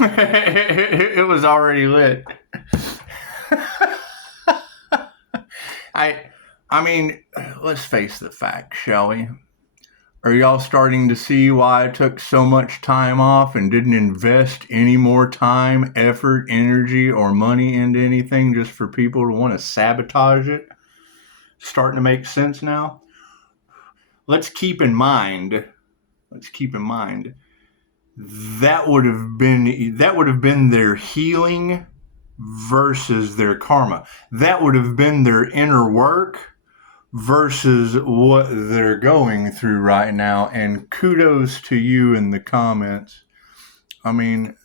It was already lit. I mean, let's face the facts, shall we? Are y'all starting to see why I took so much time off and didn't invest any more time, effort, energy, or money into anything just for people to want to sabotage it? Starting to make sense now? Let's keep in mind that would have been their healing versus their karma. That would have been their inner work versus what they're going through right now. And kudos to you in the comments. I mean,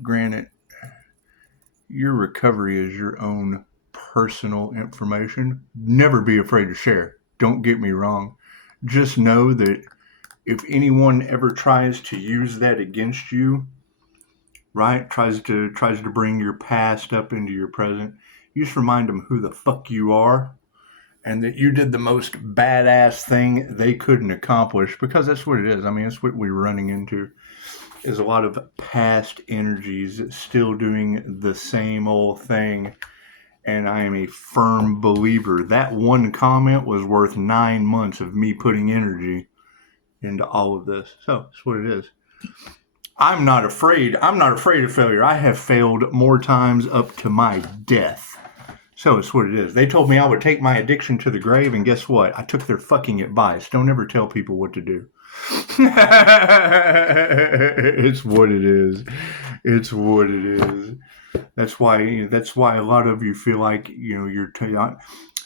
granted, your recovery is your own personal information. Never be afraid to share. Don't get me wrong. Just know that if anyone ever tries to use that against you, right, tries to bring your past up into your present, you just remind them who the fuck you are and that you did the most badass thing they couldn't accomplish, because that's what it is. I mean, that's what we're running into, is a lot of past energies still doing the same old thing. And I am a firm believer that one comment was worth 9 months of me putting energy into all of this. So that's what it is. I'm not afraid of failure. I have failed more times up to my death. So it's what it is. They told me I would take my addiction to the grave, and guess what? I took their fucking advice. Don't ever tell people what to do. It's what it is. It's what it is. That's why a lot of you feel like,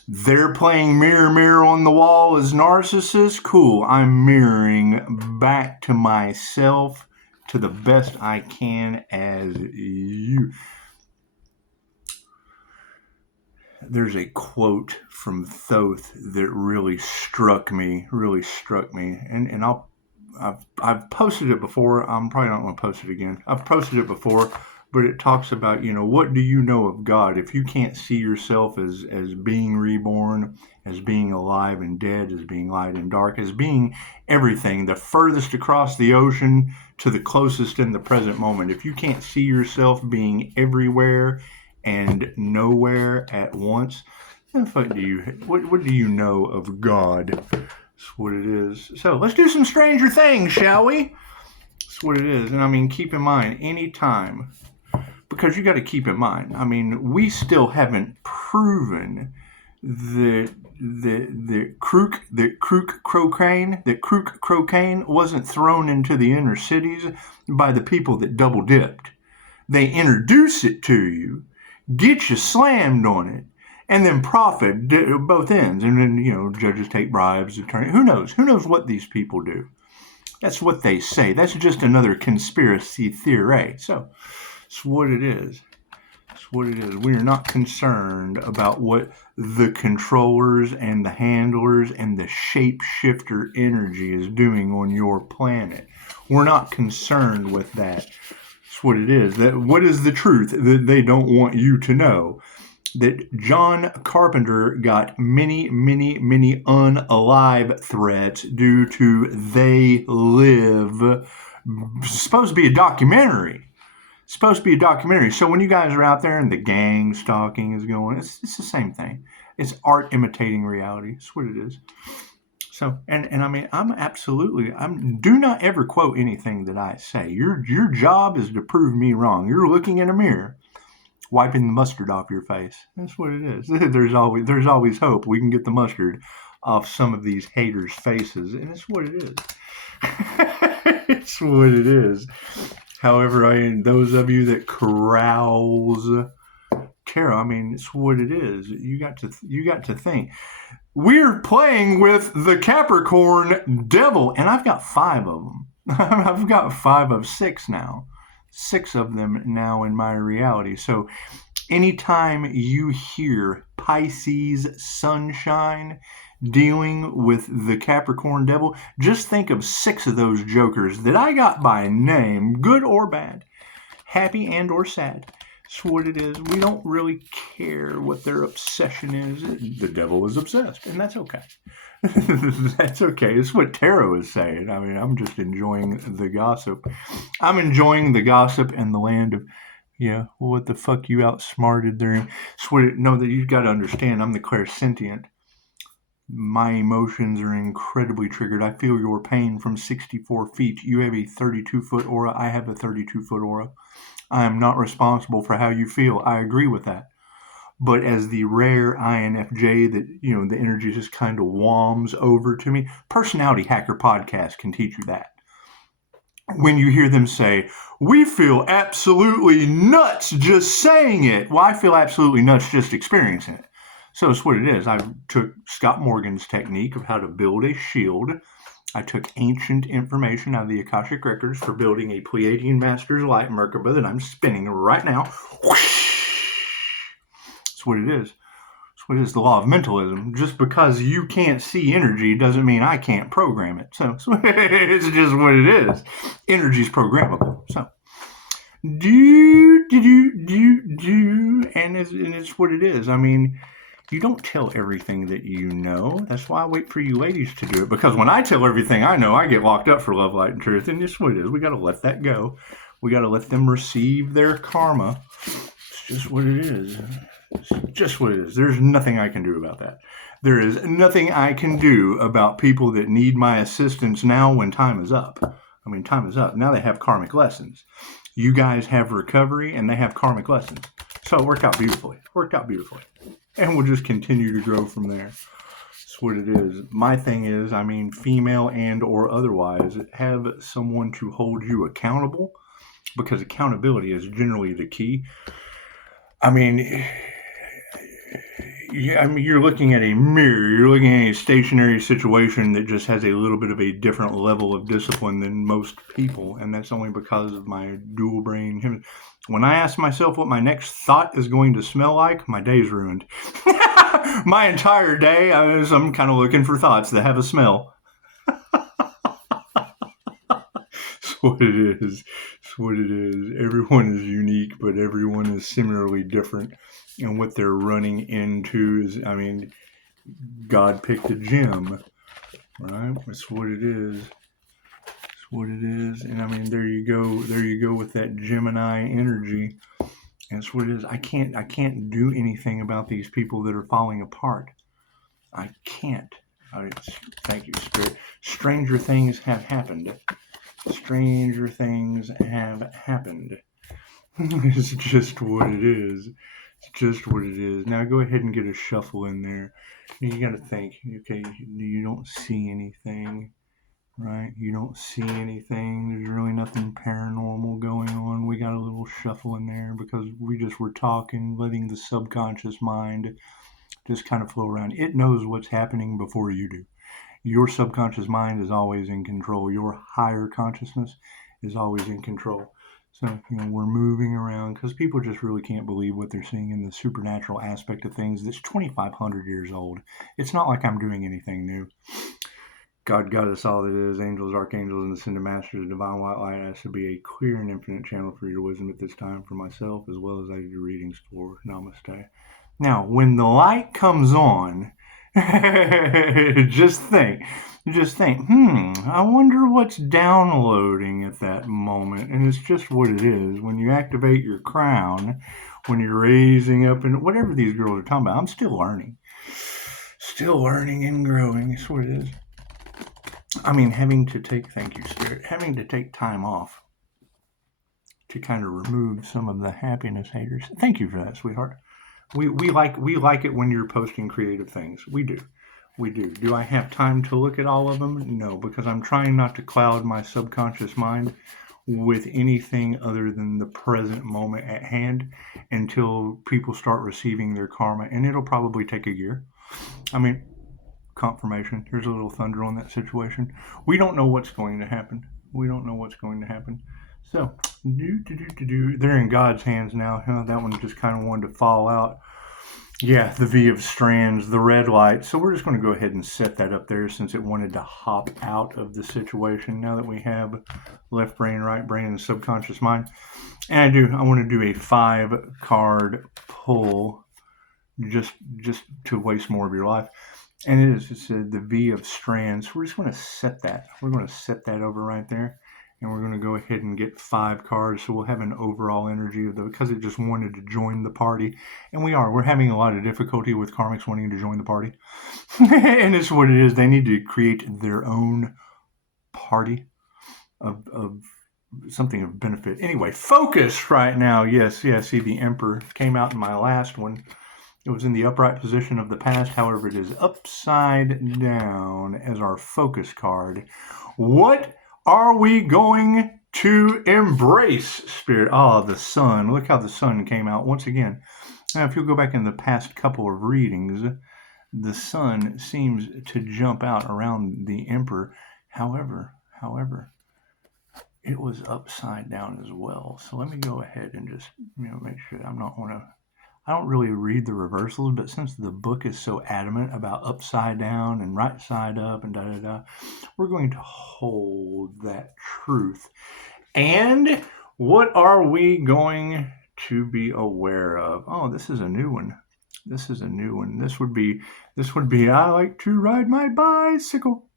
they're playing mirror on the wall as narcissists. Cool. I'm mirroring back to myself to the best I can as you. There's a quote from Thoth that really struck me, and I've posted it before. I'm probably not going to post it again. I've posted it before, but it talks about, what do you know of God? If you can't see yourself as being reborn, as being alive and dead, as being light and dark, as being everything, the furthest across the ocean to the closest in the present moment, if you can't see yourself being everywhere and nowhere at once, then what do you know of God? That's what it is. So let's do some stranger things, shall we? That's what it is. And I mean, keep in mind, anytime, because you got to keep in mind, I mean, we still haven't proven that crook cocaine wasn't thrown into the inner cities by the people that double dipped. They introduce it to you, get you slammed on it, and then profit both ends. And then, judges take bribes, attorney. Who knows what these people do? That's what they say. That's just another conspiracy theory. So it's what it is. It's what it is. We are not concerned about what the controllers and the handlers and the shapeshifter energy is doing on your planet. We're not concerned with that. What it is. What is the truth that they don't want you to know? That John Carpenter got many unalive threats due to They Live. It's supposed to be a documentary. So when you guys are out there and the gang stalking is going, it's the same thing. It's art imitating reality. That's what it is. So, and I mean, do not ever quote anything that I say. Your job is to prove me wrong. You're looking in a mirror, wiping the mustard off your face. That's what it is. There's always hope. We can get the mustard off some of these haters' faces, and it's what it is. It's what it is. However, those of you that carouse tarot, I mean, it's what it is. You got to think. We're playing with the Capricorn devil, and I've got 5 of them. I've got 5 of 6 now. 6 of them now in my reality. So anytime you hear Pisces sunshine dealing with the Capricorn devil, just think of 6 of those jokers that I got by name, good or bad, happy and or sad. That's what it is. We don't really care what their obsession is. The devil is obsessed, and that's okay. That's okay. It's what tarot is saying. I mean, I'm just enjoying the gossip. I'm enjoying the gossip and the land of, yeah, well, what the fuck you outsmarted there. No, that you've got to understand, I'm the clairsentient. My emotions are incredibly triggered. I feel your pain from 64 feet. You have a 32-foot aura. I have a 32-foot aura. I am not responsible for how you feel. I agree with that. But as the rare INFJ that, the energy just kind of wams over to me, Personality Hacker Podcast can teach you that. When you hear them say, we feel absolutely nuts just saying it. Well, I feel absolutely nuts just experiencing it. So it's what it is. I took Scott Morgan's technique of how to build a shield. I took ancient information out of the Akashic Records for building a Pleiadian Master's Light Merkaba that I'm spinning right now. Whoosh! That's what it is. That's what it is, the law of mentalism. Just because you can't see energy doesn't mean I can't program it. So it's just what it is. Energy's programmable. So and it's what it is. I mean, you don't tell everything that you know. That's why I wait for you ladies to do it. Because when I tell everything I know, I get locked up for love, light, and truth. And it's what it is. We got to let that go. We got to let them receive their karma. It's just what it is. It's just what it is. There's nothing I can do about that. There is nothing I can do about people that need my assistance now when time is up. I mean, time is up. Now they have karmic lessons. You guys have recovery and they have karmic lessons. So it worked out beautifully. And we'll just continue to grow from there. That's what it is. My thing is, I mean, female and or otherwise, have someone to hold you accountable, because accountability is generally the key. I mean, you're looking at a mirror. You're looking at a stationary situation that just has a little bit of a different level of discipline than most people, and that's only because of my dual brain. When I ask myself what my next thought is going to smell like, my day's ruined. My entire day, I'm kind of looking for thoughts that have a smell. It's what it is. It's what it is. Everyone is unique, but everyone is similarly different. And what they're running into is, I mean, God picked a gem, right? That's what it is. It's what it is. And I mean, there you go with that Gemini energy. And that's what it is. I can't do anything about these people that are falling apart. I can't. Thank you, Spirit. Stranger things have happened. Stranger things have happened. It's just what it is. It's just what it is. Now go ahead and get a shuffle in there. You got to think, okay, you don't see anything, right? You don't see anything. There's really nothing paranormal going on. We got a little shuffle in there because we just were talking, letting the subconscious mind just kind of flow around. It knows what's happening before you do. Your subconscious mind is always in control. Your higher consciousness is always in control. So, we're moving around because people just really can't believe what they're seeing in the supernatural aspect of things that's 2,500 years old. It's not like I'm doing anything new. God got us all that is, angels, archangels, and ascended masters, divine white light has to be a clear and infinite channel for your wisdom at this time for myself, as well as I do readings for. Namaste. Now, when the light comes on, just think, I wonder what's downloading at that moment. And it's just what it is. When you activate your crown, when you're raising up, and whatever these girls are talking about, I'm still learning and growing. It's what it is. I mean, thank you, Spirit, having to take time off to kind of remove some of the happiness haters. Thank you for that, sweetheart. We like it when you're posting creative things. We do. Do I have time to look at all of them? No, because I'm trying not to cloud my subconscious mind with anything other than the present moment at hand until people start receiving their karma. And it'll probably take a year. I mean, confirmation. There's a little thunder on that situation. We don't know what's going to happen. So, they're in God's hands now. That one just kind of wanted to fall out. Yeah, the V of strands, the red light. So we're just going to go ahead and set that up there since it wanted to hop out of the situation. Now that we have left brain, right brain, and subconscious mind. And I want to do a 5-card pull just to waste more of your life. And it is just the V of strands. We're just going to set that. We're going to set that over right there. And we're going to go ahead and get 5 cards. So we'll have an overall energy of because it just wanted to join the party. And we're having a lot of difficulty with karmics wanting to join the party. And it's what it is. They need to create their own party of something of benefit. Anyway, focus right now. Yes, see the Emperor came out in my last one. It was in the upright position of the past. However, it is upside down as our focus card. What are we going to embrace, Spirit? The sun. Look how the sun came out once again. Now, if you'll go back in the past couple of readings, the sun seems to jump out around the Emperor. However, it was upside down as well. So let me go ahead and just make sure I don't really read the reversals, but since the book is so adamant about upside down and right side up and da-da-da, we're going to hold that truth. And what are we going to be aware of? Oh, this is a new one. This would be, I like to ride my bicycle.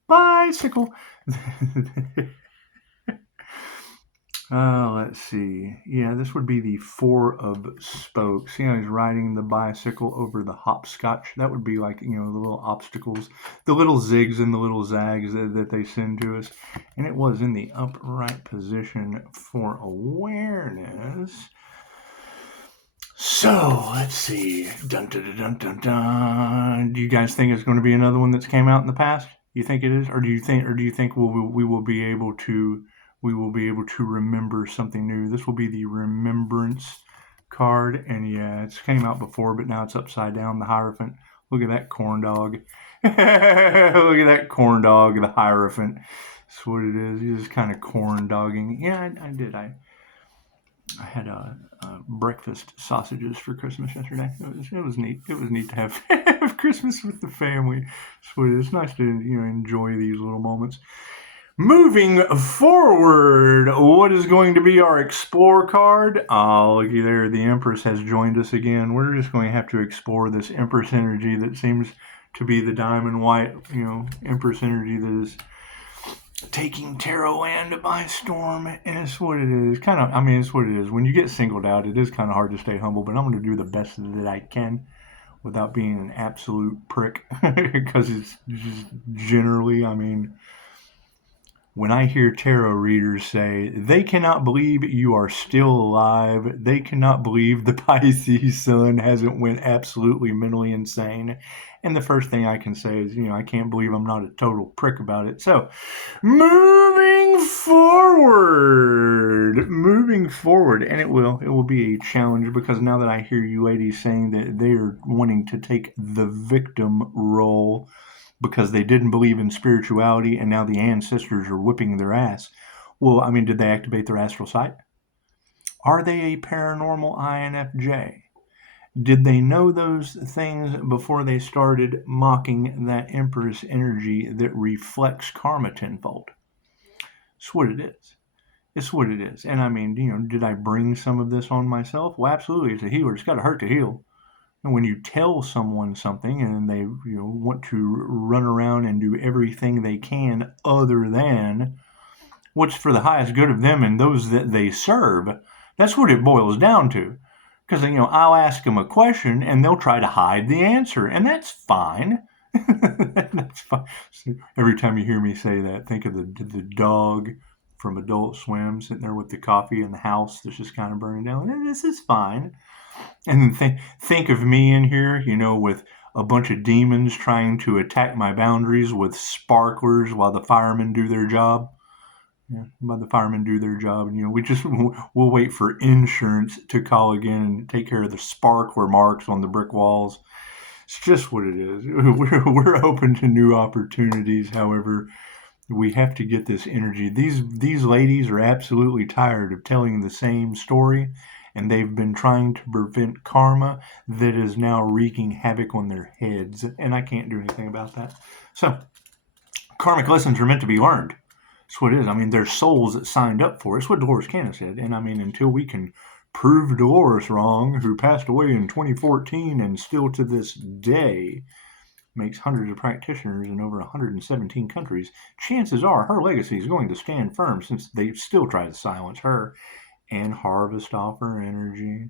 Let's see. Yeah, this would be the 4 of spokes. See how he's riding the bicycle over the hopscotch? That would be like, the little obstacles, the little zigs and the little zags that they send to us. And it was in the upright position for awareness. So, let's see. Dun, dun, dun, dun, dun, dun. Do you guys think it's going to be another one that's came out in the past? You think it is? Or do you think we will be able to remember something new? This will be the remembrance card, and yeah, it's came out before, but now it's upside down. The Hierophant. Look at that corn dog. Look at that corn dog, the Hierophant. That's what it is. He's just kind of corn dogging. Yeah, I did. I had breakfast sausages for Christmas yesterday. It was neat. It was neat to have Christmas with the family. So it's nice to enjoy these little moments. Moving forward, what is going to be our Explore card? Oh, looky there. The Empress has joined us again. We're just going to have to explore this Empress energy that seems to be the diamond white, Empress energy that is taking tarot land by storm. And it's what it is. It's what it is. When you get singled out, it is kind of hard to stay humble, but I'm going to do the best that I can without being an absolute prick. Because it's just generally, when I hear tarot readers say, they cannot believe you are still alive, they cannot believe the Pisces sun hasn't went absolutely mentally insane, and the first thing I can say is, I can't believe I'm not a total prick about it. So, moving forward, and it will be a challenge, because now that I hear you ladies saying that they're wanting to take the victim role, because they didn't believe in spirituality, and now the ancestors are whipping their ass. Well, did they activate their astral sight? Are they a paranormal INFJ? Did they know those things before they started mocking that Empress energy that reflects karma tenfold? It's what it is. It's what it is. And did I bring some of this on myself? Well, absolutely. It's a healer. It's got to hurt to heal. And when you tell someone something and they want to run around and do everything they can other than what's for the highest good of them and those that they serve, that's what it boils down to. Because, I'll ask them a question and they'll try to hide the answer, and that's fine. That's fine. So every time you hear me say that, think of the dog from Adult Swim sitting there with the coffee in the house that's just kind of burning down. And this is fine. And then think of me in here, with a bunch of demons trying to attack my boundaries with sparklers while the firemen do their job. And we'll wait for insurance to call again and take care of the sparkler marks on the brick walls. It's just what it is. We're open to new opportunities. However, we have to get this energy. These ladies are absolutely tired of telling the same story. And they've been trying to prevent karma that is now wreaking havoc on their heads. And I can't do anything about that. So, karmic lessons are meant to be learned. That's what it is. There's souls that signed up for it. It's what Dolores Cannon said. And until we can prove Dolores wrong, who passed away in 2014 and still to this day makes hundreds of practitioners in over 117 countries, chances are her legacy is going to stand firm since they still try to silence her and harvest off her energy.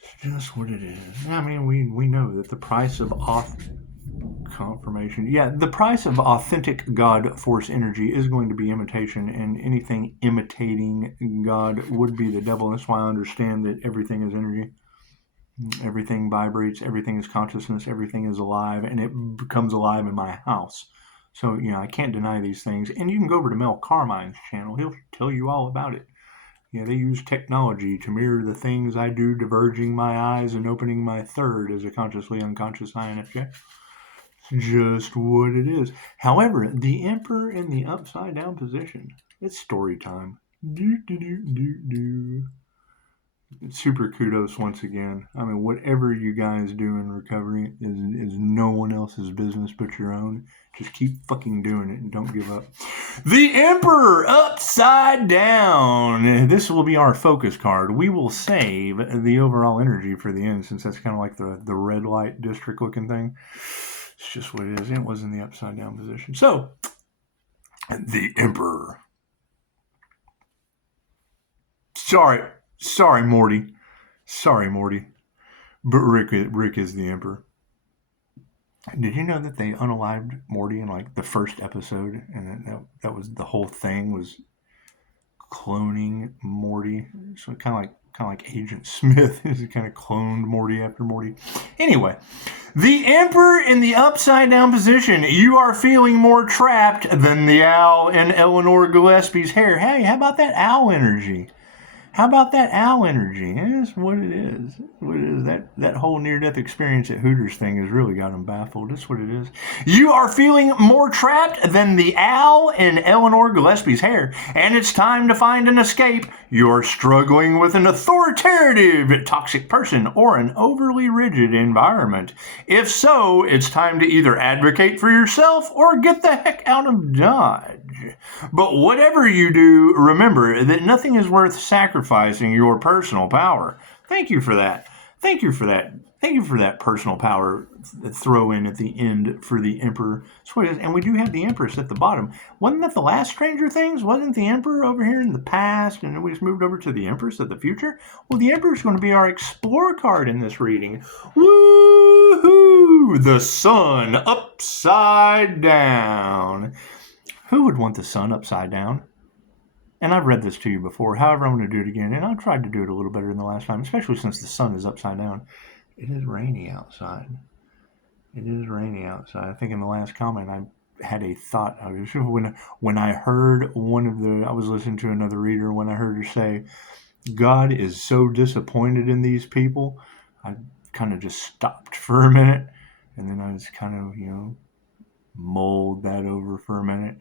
It's just what it is. I mean, we know that the price of confirmation. Yeah, the price of authentic God force energy is going to be imitation, and anything imitating God would be the devil. That's why I understand that everything is energy. Everything vibrates, everything is consciousness, everything is alive, and it becomes alive in my house. So, I can't deny these things. And you can go over to Mel Carmine's channel. He'll tell you all about it. They use technology to mirror the things I do, diverging my eyes and opening my third as a consciously unconscious INFJ. Just what it is. However, the Emperor in the upside down position. It's story time. Super kudos once again. I mean, whatever you guys do in recovery is no one else's business but your own. Just keep fucking doing it and don't give up. The Emperor upside down. This will be our focus card. We will save the overall energy for the end, since that's kind of like the red light district looking thing. It's just what it is. It was in the upside down position. So, the Emperor. Sorry, Morty. But Rick is the Emperor. Did you know that they unalived Morty in like the first episode, and that was the whole thing, was cloning Morty? So kind of like Agent Smith is kind of cloned Morty after Morty. Anyway, the Emperor in the upside down position. You are feeling more trapped than the owl in Eleanor Gillespie's hair. Hey, how about that owl energy? That's what it is. That whole near-death experience at Hooters thing has really got him baffled. That's what it is. You are feeling more trapped than the owl in Eleanor Gillespie's hair, and it's time to find an escape. You're struggling with an authoritative, toxic person or an overly rigid environment. If so, it's time to either advocate for yourself or get the heck out of Dodge. But whatever you do, remember that nothing is worth sacrificing your personal power. Thank you for that. Thank you for that personal power throw in at the end for the Emperor. That's what it is. And we do have the Empress at the bottom. Wasn't that the last Stranger Things? Wasn't the Emperor over here in the past, and then we just moved over to the Empress of the future? Well, the Emperor is going to be our Explore card in this reading. Woohoo! The sun upside down. Who would want the sun upside down? And I've read this to you before. However, I'm going to do it again. And I tried to do it a little better than the last time, especially since the sun is upside down. It is rainy outside. I think in the last comment, I had a thought. When I heard I was listening to another reader, when I heard her say, God is so disappointed in these people, I kind of just stopped for a minute. And then I was kind of, mulled that over for a minute.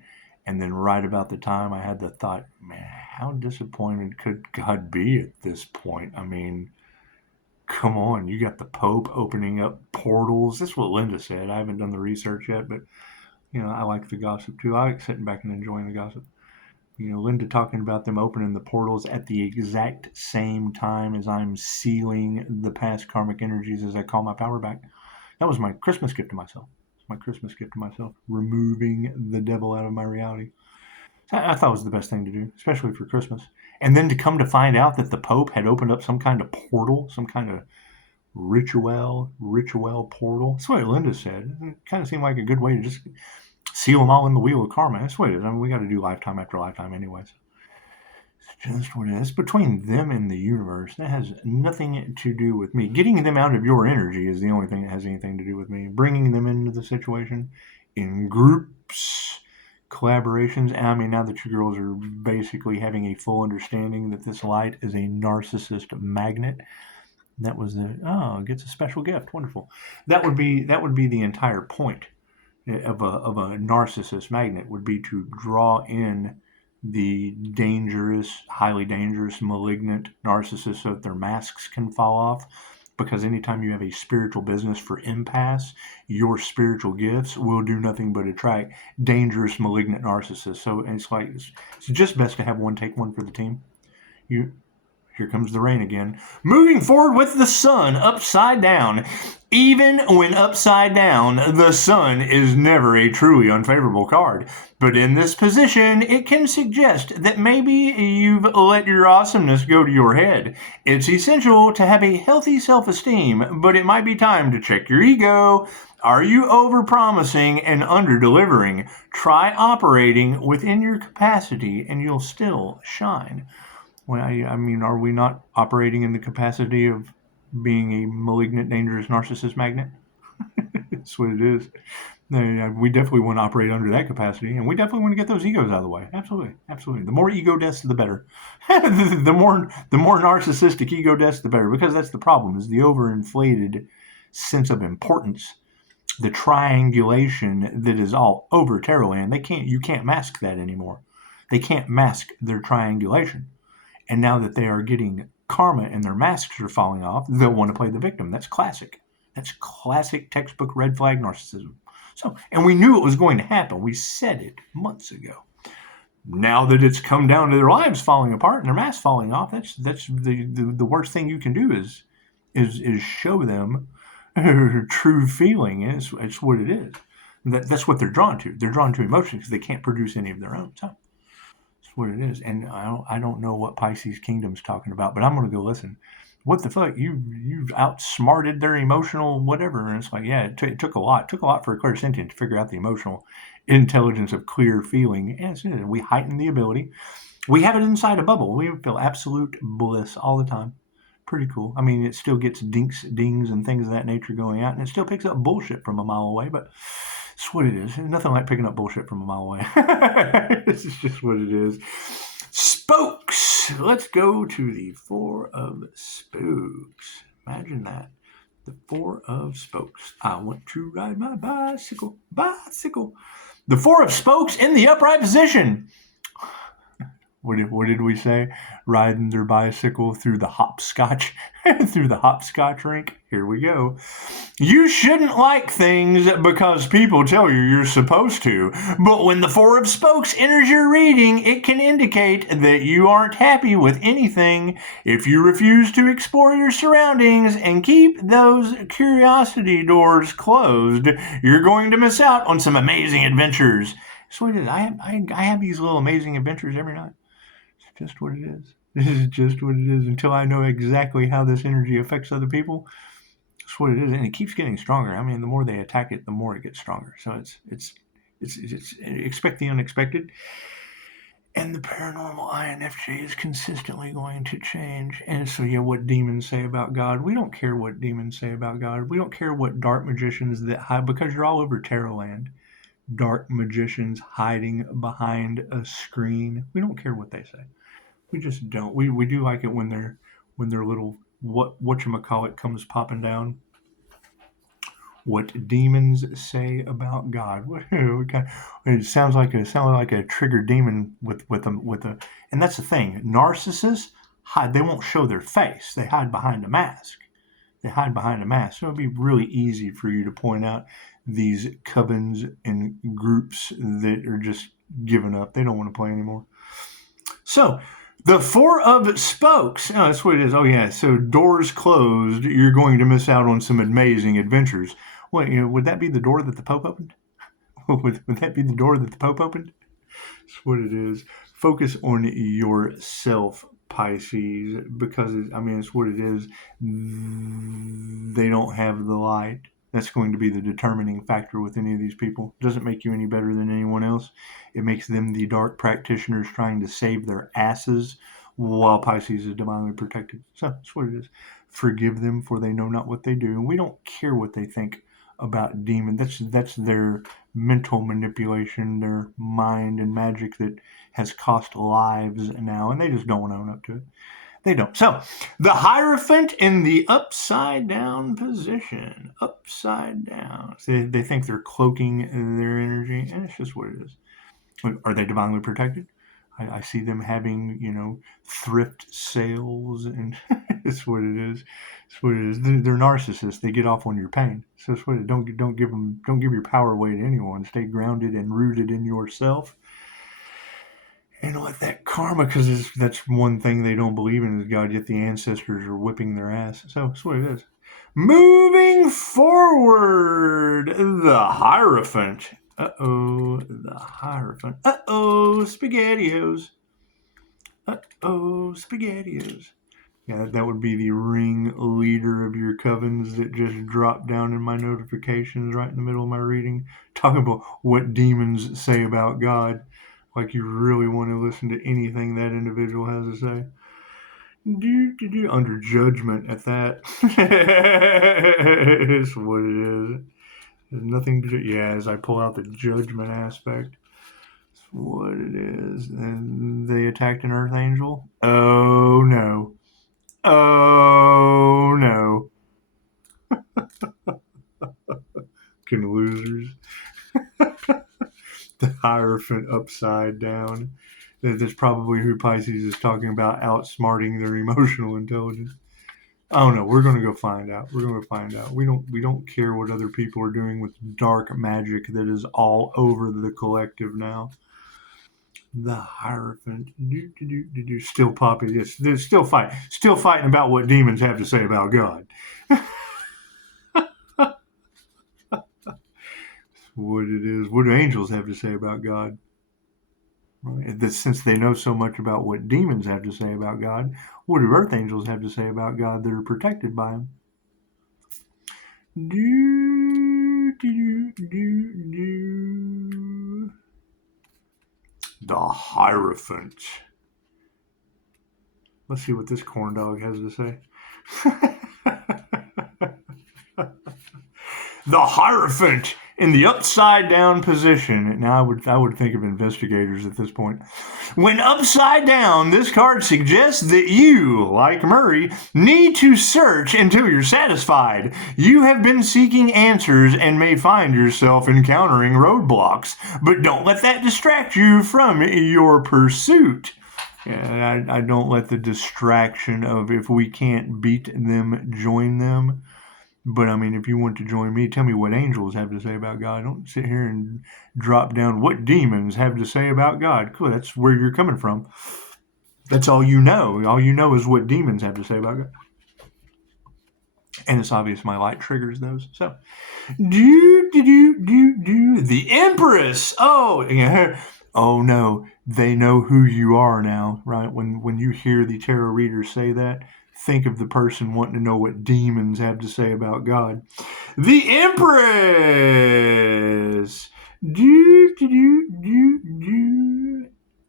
And then right about the time I had the thought, man, how disappointed could God be at this point? I mean, come on, you got the Pope opening up portals. That's what Linda said. I haven't done the research yet, but, I like the gossip too. I like sitting back and enjoying the gossip. Linda talking about them opening the portals at the exact same time as I'm sealing the past karmic energies as I call my power back. That was my Christmas gift to myself. Removing the devil out of my reality. I thought it was the best thing to do, especially for Christmas. And then to come to find out that the Pope had opened up some kind of portal, some kind of ritual portal. That's what Linda said. It kind of seemed like a good way to just seal them all in the wheel of karma. That's what it is. I mean, we got to do lifetime after lifetime anyways. Just what it is. It's between them and the universe. That has nothing to do with me. Getting them out of your energy is the only thing that has anything to do with me. Bringing them into the situation in groups, collaborations. And I mean, now that you girls are basically having a full understanding that this light is a narcissist magnet. That was gets a special gift. Wonderful. That would be the entire point of a narcissist magnet, would be to draw in the highly dangerous, malignant narcissists so that their masks can fall off. Because anytime you have a spiritual business for empaths, your spiritual gifts will do nothing but attract dangerous, malignant narcissists. So it's just best to have one take one for the team. Here comes the rain again. Moving forward with the sun upside down. Even when upside down, the sun is never a truly unfavorable card. But in this position, it can suggest that maybe you've let your awesomeness go to your head. It's essential to have a healthy self-esteem, but it might be time to check your ego. Are you over-promising and under-delivering? Try operating within your capacity and you'll still shine. Well, I mean, are we not operating in the capacity of being a malignant, dangerous narcissist magnet? That's what it is. We definitely want to operate under that capacity, and we definitely want to get those egos out of the way. Absolutely, absolutely. The more ego deaths, the better. the more narcissistic ego deaths, the better. Because that's the problem: is the overinflated sense of importance, the triangulation that is all over Terrorland. You can't mask that anymore. They can't mask their triangulation. And now that they are getting karma and their masks are falling off, they'll want to play the victim. That's classic. That's classic textbook red flag narcissism. So, and we knew it was going to happen. We said it months ago. Now that it's come down to their lives falling apart and their masks falling off, that's the worst thing you can do is show them true feeling. It's what it is. That's what they're drawn to. They're drawn to emotions because they can't produce any of their own. So that's what it is. And I don't know what Pisces Kingdom's talking about, but I'm going to go listen. What the fuck? You've outsmarted their emotional whatever. And it's like, yeah, it took a lot. It took a lot for a clairsentient to figure out the emotional intelligence of clear feeling. And we heighten the ability. We have it inside a bubble. We feel absolute bliss all the time. Pretty cool. I mean, it still gets dings, and things of that nature going out, and it still picks up bullshit from a mile away, but it's what it is. There's nothing like picking up bullshit from a mile away. This is just what it is. Spokes. Let's go to the Four of Spokes. Imagine that. The Four of Spokes. I want to ride my bicycle. The Four of Spokes in the upright position. What did we say? Riding their bicycle through the hopscotch, through the hopscotch rink. Here we go. You shouldn't like things because people tell you you're supposed to. But when the Four of Spokes enters your reading, it can indicate that you aren't happy with anything. If you refuse to explore your surroundings and keep those curiosity doors closed, you're going to miss out on some amazing adventures. So I have these little amazing adventures every night. Just what it is. This is just what it is until I know exactly how this energy affects other people. That's what it is, and it keeps getting stronger. I mean, the more they attack it, the more it gets stronger. So it's expect the unexpected. And the paranormal INFJ is consistently going to change. And so, yeah, what demons say about God. We don't care what demons say about God. We don't care what dark magicians that hide, because you're all over Terrorland. Dark magicians hiding behind a screen. We don't care what they say. We just don't. We do like it when their little whatchamacallit comes popping down. What demons say about God. It sounds like a triggered demon with a and that's the thing. Narcissists hide. They won't show their face. They hide behind a mask. So it'd be really easy for you to point out these covens and groups that are just giving up. They don't want to play anymore. So the Four of Spokes. Oh, that's what it is. Oh, yeah. So doors closed. You're going to miss out on some amazing adventures. Well, would that be the door that the Pope opened? would that be the door that the Pope opened? That's what it is. Focus on yourself, Pisces, because it's what it is. They don't have the light. That's going to be the determining factor with any of these people. It doesn't make you any better than anyone else. It makes them the dark practitioners trying to save their asses while Pisces is divinely protected. So that's what it is. Forgive them, for they know not what they do. And we don't care what they think about demons. That's their mental manipulation, their mind and magic that has cost lives now, and they just don't want to own up to it. They don't. So, the Hierophant in the upside down position. Upside down. So they think they're cloaking their energy, and it's just what it is. Are they divinely protected? I see them having, thrift sales, and it's what it is. It's what it is. They're narcissists. They get off on your pain. So it's what it is. Don't give your power away to anyone. Stay grounded and rooted in yourself. And let that karma, because that's one thing they don't believe in is God, yet the ancestors are whipping their ass. So that's what it is. Moving forward, the Hierophant. Uh-oh, the Hierophant. Uh-oh, SpaghettiOs. Uh-oh, SpaghettiOs. Yeah, that would be the ring leader of your covens that just dropped down in my notifications right in the middle of my reading. Talking about what demons say about God. Like you really want to listen to anything that individual has to say. Under judgment at that. It's what it is. There's nothing to do. Yeah, as I pull out the judgment aspect. It's what it is. And they attacked an earth angel? Oh no. Oh no. Fucking losers. The Hierophant upside down. That's probably who Pisces is talking about, outsmarting their emotional intelligence. I don't know. We're gonna go find out. We're gonna find out. We don't care what other people are doing with dark magic that is all over the collective now. The Hierophant. Still popping. Yes, they're still fighting. Still fighting about what demons have to say about God. What it is. What do angels have to say about God? Since they know so much about what demons have to say about God, what do earth angels have to say about God that are protected by him? The Hierophant. Let's see what this corn dog has to say. The Hierophant in the upside down position. Now I would think of investigators at this point. When upside down, this card suggests that you, like Murray, need to search until you're satisfied. You have been seeking answers and may find yourself encountering roadblocks, but don't let that distract you from your pursuit. I don't let the distraction of if we can't beat them, join them. But I mean, if you want to join me, tell me what angels have to say about God. Don't sit here and drop down what demons have to say about God. Cool, that's where you're coming from. That's all you know. All you know is what demons have to say about God. And it's obvious my light triggers those. So, the Empress. Oh, yeah. Oh no, they know who you are now, right? When you hear the tarot reader say that, think of the person wanting to know what demons have to say about God. The Empress.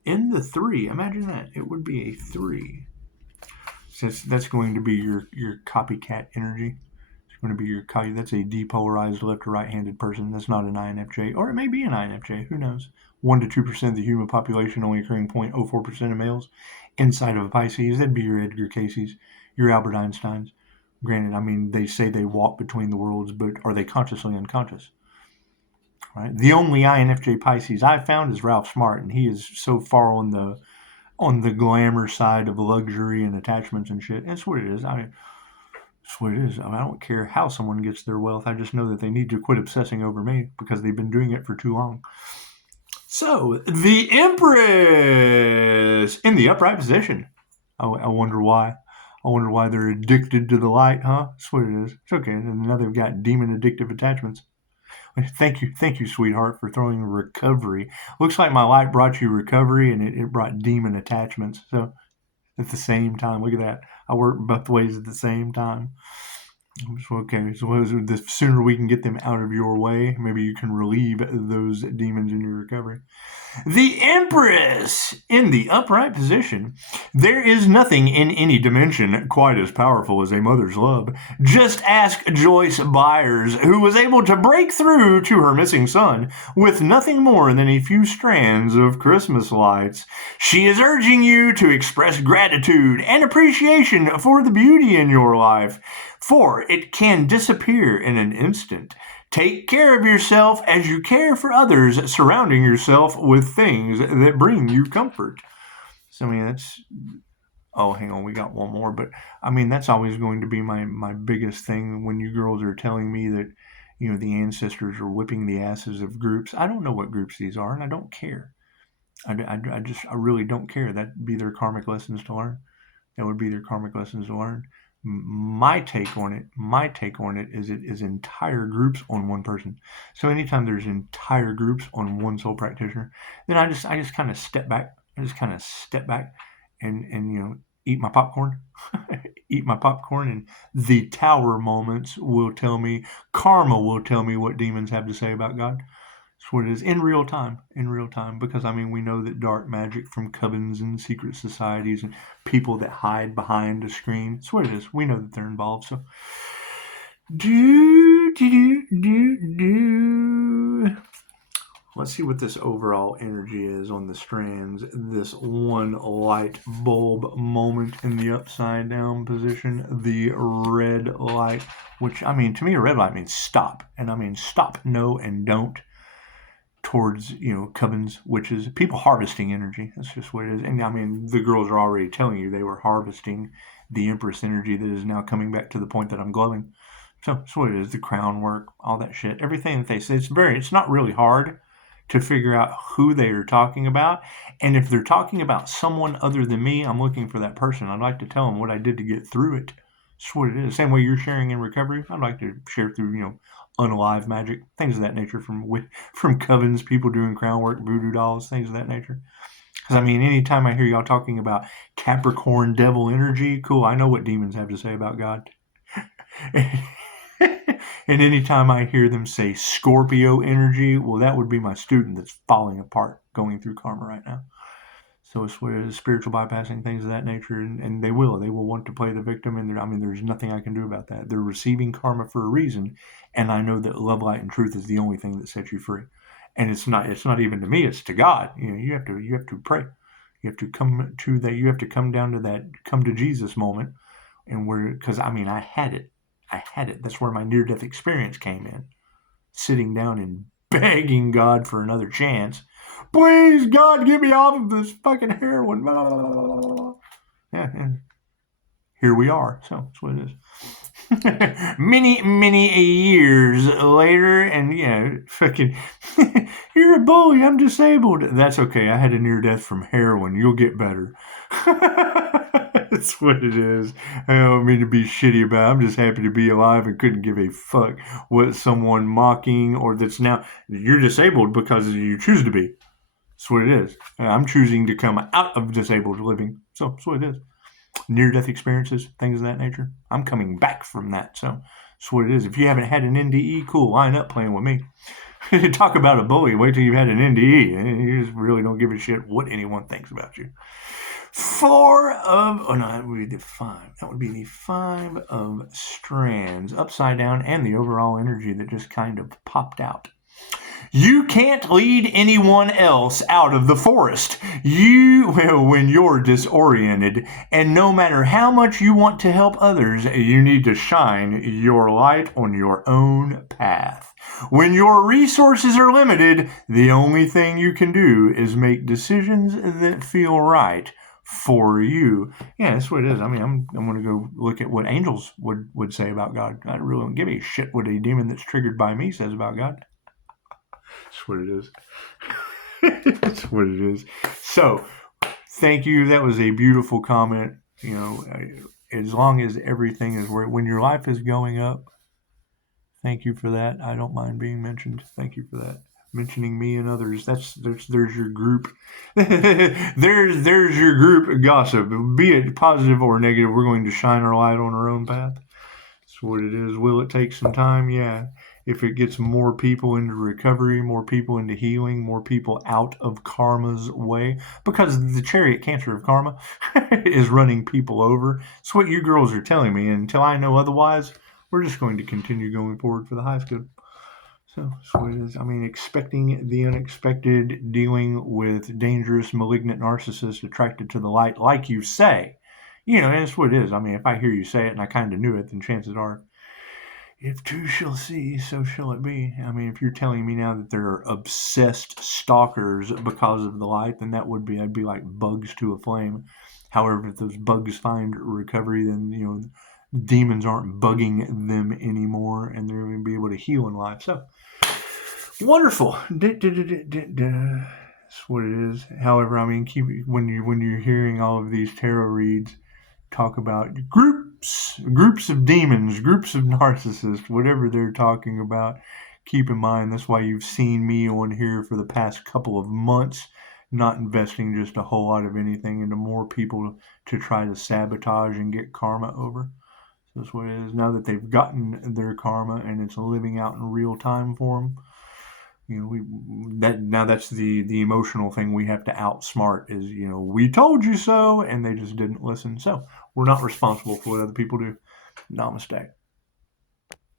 In the 3. Imagine that. It would be a 3. Since that's going to be your copycat energy. It's going to be your copy. That's a depolarized left or right-handed person. That's not an INFJ, or it may be an INFJ. Who knows? 1 to 2% of the human population, only occurring 0.04% of males. Inside of a Pisces, that'd be your Edgar Cayce's, your Albert Einsteins. Granted, I mean, they say they walk between the worlds, but are they consciously unconscious? Right. The only INFJ Pisces I've found is Ralph Smart, and he is so far on the glamour side of luxury and attachments and shit. That's what it is. That's what it is. I don't care how someone gets their wealth. I just know that they need to quit obsessing over me because they've been doing it for too long. So, the Empress in the upright position. I wonder why. I wonder why they're addicted to the light, huh? That's what it is. It's okay. And now they've got demon addictive attachments. Thank you, sweetheart, for throwing recovery. Looks like my light brought you recovery, and it brought demon attachments. So at the same time, look at that. I work both ways at the same time. Okay, so the sooner we can get them out of your way, maybe you can relieve those demons in your recovery. The Empress in the upright position. There is nothing in any dimension quite as powerful as a mother's love. Just ask Joyce Byers, who was able to break through to her missing son with nothing more than a few strands of Christmas lights. She is urging you to express gratitude and appreciation for the beauty in your life, for it can disappear in an instant. Take care of yourself as you care for others, surrounding yourself with things that bring you comfort. So, I mean, that's... Oh, hang on, we got one more. But, I mean, that's always going to be my biggest thing when you girls are telling me that, the ancestors are whipping the asses of groups. I don't know what groups these are, and I don't care. I really don't care. That'd be their karmic lessons to learn. That would be their karmic lessons to learn. My take on it is entire groups on one person. So anytime there's entire groups on one soul practitioner, then I just kind of step back. I just kind of step back and eat my popcorn, eat my popcorn, and the tower moments will tell me, karma will tell me what demons have to say about God. That's what it is in real time, because we know that dark magic from covens and secret societies and people that hide behind a screen, that's what it is. We know that they're involved. So, let's see what this overall energy is on the strands. This one light bulb moment in the upside down position, the red light, which, to me, a red light means stop. And stop, no, and don't. Towards covens, witches, people harvesting energy. That's just what it is. And the girls are already telling you they were harvesting the Empress energy that is now coming back to the point that I'm glowing. So that's what it is. The crown work, all that shit, everything that they say. It's not really hard to figure out who they are talking about. And if they're talking about someone other than me, I'm looking for that person. I'd like to tell them what I did to get through it. That's what it is. Same way you're sharing in recovery, I'd like to share through, unalive magic, things of that nature from covens, people doing crown work, voodoo dolls, things of that nature. Because, anytime I hear y'all talking about Capricorn devil energy, cool, I know what demons have to say about God. And anytime I hear them say Scorpio energy, well, that would be my student that's falling apart, going through karma right now. So it's spiritual bypassing, things of that nature, and they will want to play the victim, and there's nothing I can do about that. They're receiving karma for a reason, and I know that love, light, and truth is the only thing that sets you free. And it's not even to me, it's to God. You have to pray. You have to come to that. You have to come down to that, come to Jesus moment, and because I had it. That's where my near-death experience came in, sitting down and begging God for another chance. Please, God, get me off of this fucking heroin. Blah, blah, blah, blah. Yeah, and here we are. So that's what it is. many years later, and fucking, you're a bully. I'm disabled. That's okay. I had a near death from heroin. You'll get better. That's what it is. I don't mean to be shitty about it. I'm just happy to be alive and couldn't give a fuck what someone mocking or that's now, you're disabled because you choose to be. That's what it is. I'm choosing to come out of disabled living. So that's what it is. Near-death experiences, things of that nature. I'm coming back from that. So that's what it is. If you haven't had an NDE, cool, line up playing with me. Talk about a bully. Wait till you've had an NDE. You just really don't give a shit what anyone thinks about you. That would be the 5. That would be the 5 of strands, upside down, and the overall energy that just kind of popped out. You can't lead anyone else out of the forest when you're disoriented, and no matter how much you want to help others, you need to shine your light on your own path. When your resources are limited, the only thing you can do is make decisions that feel right for you. Yeah, that's what it is. I'm going to go look at what angels would say about God. I really don't give a shit what a demon that's triggered by me says about God. That's what it is. That's what it is. So, thank you. That was a beautiful comment. As long as everything is when your life is going up, thank you for that. I don't mind being mentioned. Thank you for that. Mentioning me and others. There's your group. there's your group gossip. Be it positive or negative, we're going to shine our light on our own path. That's what it is. Will it take some time? Yeah. If it gets more people into recovery, more people into healing, more people out of karma's way, because the chariot cancer of karma is running people over. It's what you girls are telling me, and until I know otherwise, we're just going to continue going forward for the highest good. So that's what it is. Expecting the unexpected, dealing with dangerous, malignant narcissists attracted to the light, like you say. And that's what it is. If I hear you say it and I kind of knew it, then chances are, if two shall see, so shall it be. If you're telling me now that there are obsessed stalkers because of the light, then I'd be like bugs to a flame. However, if those bugs find recovery, then, demons aren't bugging them anymore, and they're going to be able to heal in life. So, wonderful. That's what it is. However, I mean, when you're hearing all of these tarot reads talk about groups of demons, groups of narcissists, whatever they're talking about, keep in mind that's why you've seen me on here for the past couple of months, not investing just a whole lot of anything into more people to try to sabotage and get karma over. So that's what it is. Now that they've gotten their karma and it's living out in real time for them, that's the emotional thing we have to outsmart is, we told you so, and they just didn't listen. So we're not responsible for what other people do. Namaste.